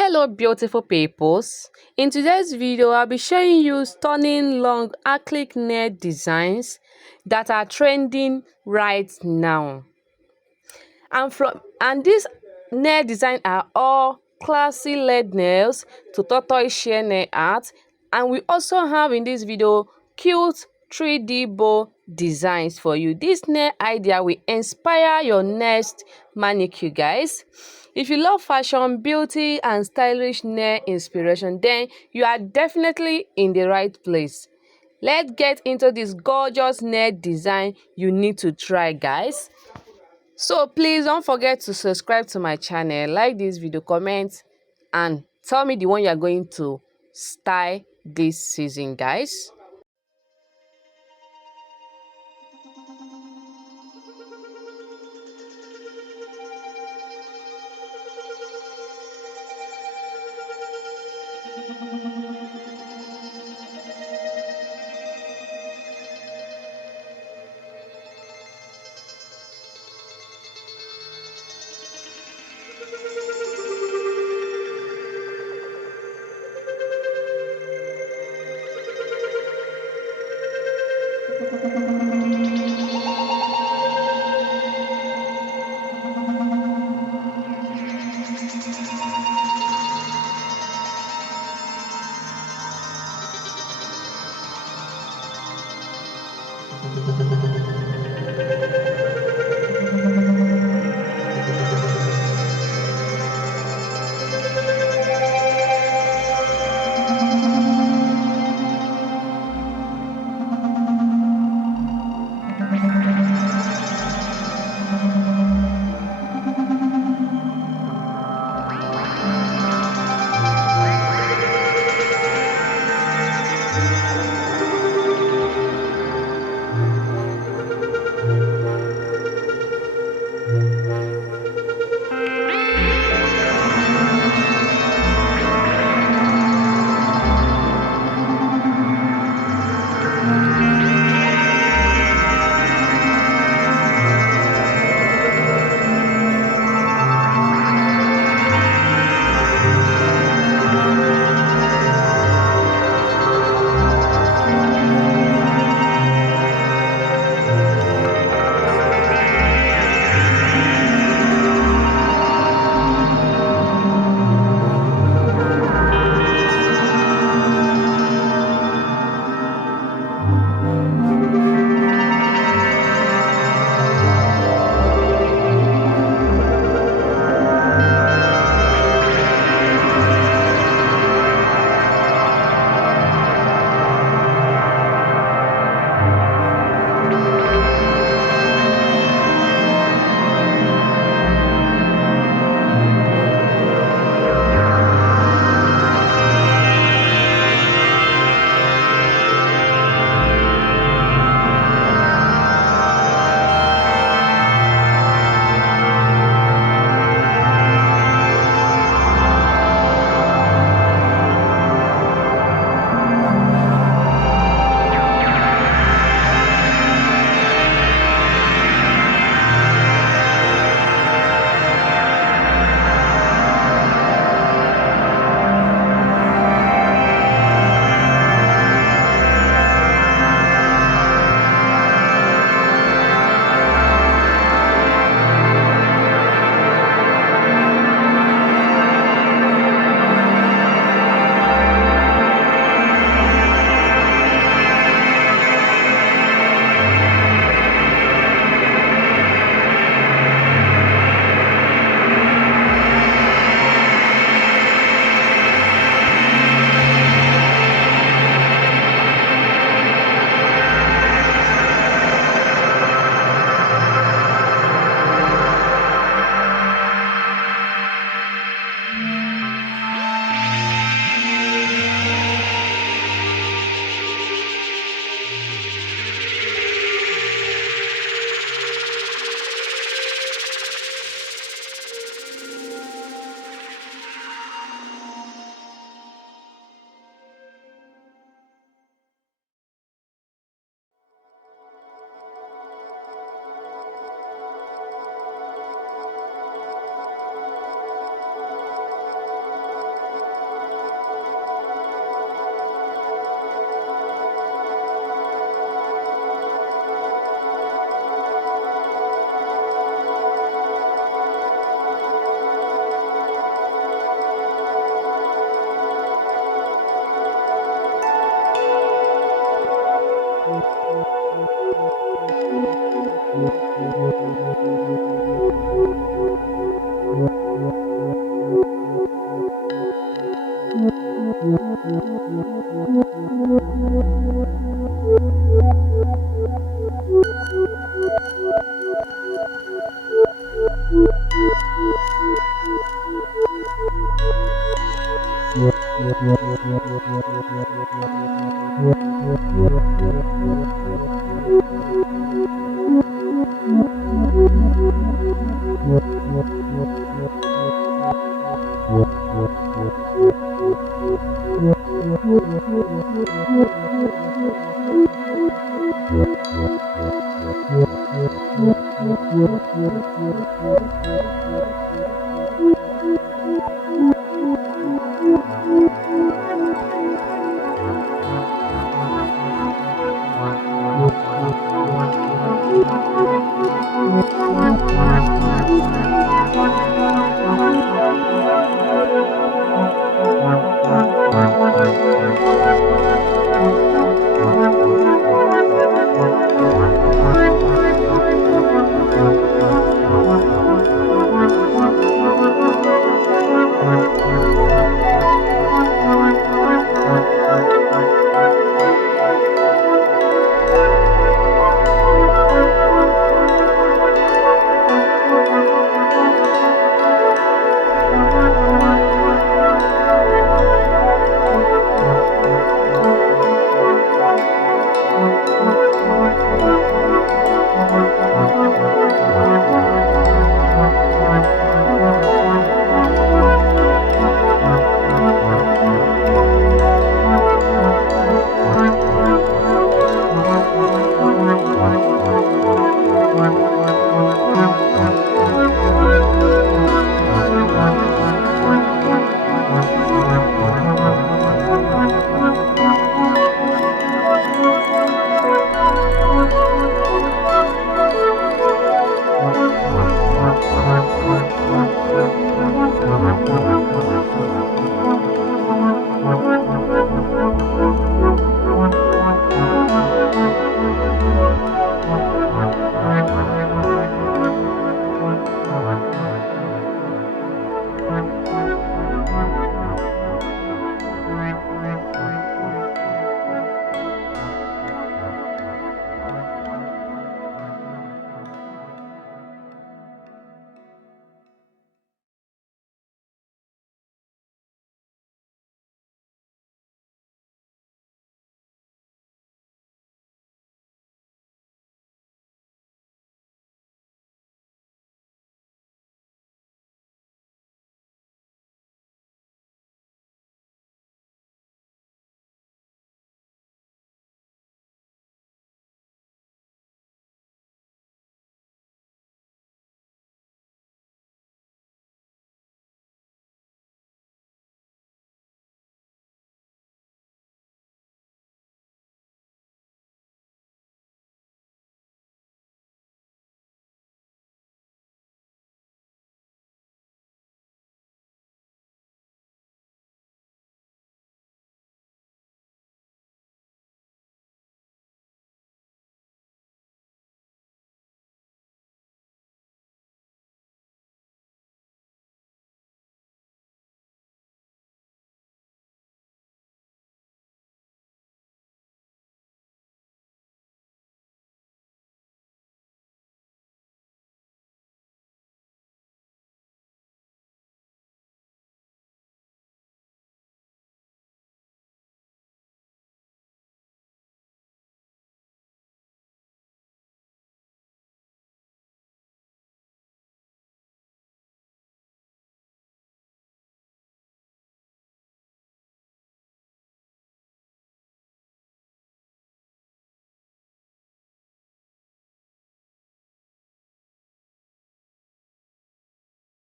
Hello beautiful peoples. In today's video I'll be showing you stunning long acrylic nail designs that are trending right now. And these nail designs are all classy lead nails to tortoise shell nail art, and we also have in this video cute 3D bow designs for you. This nail idea will inspire your next manicure, guys. If you love fashion, beauty and stylish nail inspiration, then you are definitely in the right place. Let's get into this gorgeous nail design you need to try, guys. So please don't forget to subscribe to my channel, like this video, comment and tell me the one you are going to style this season, guys.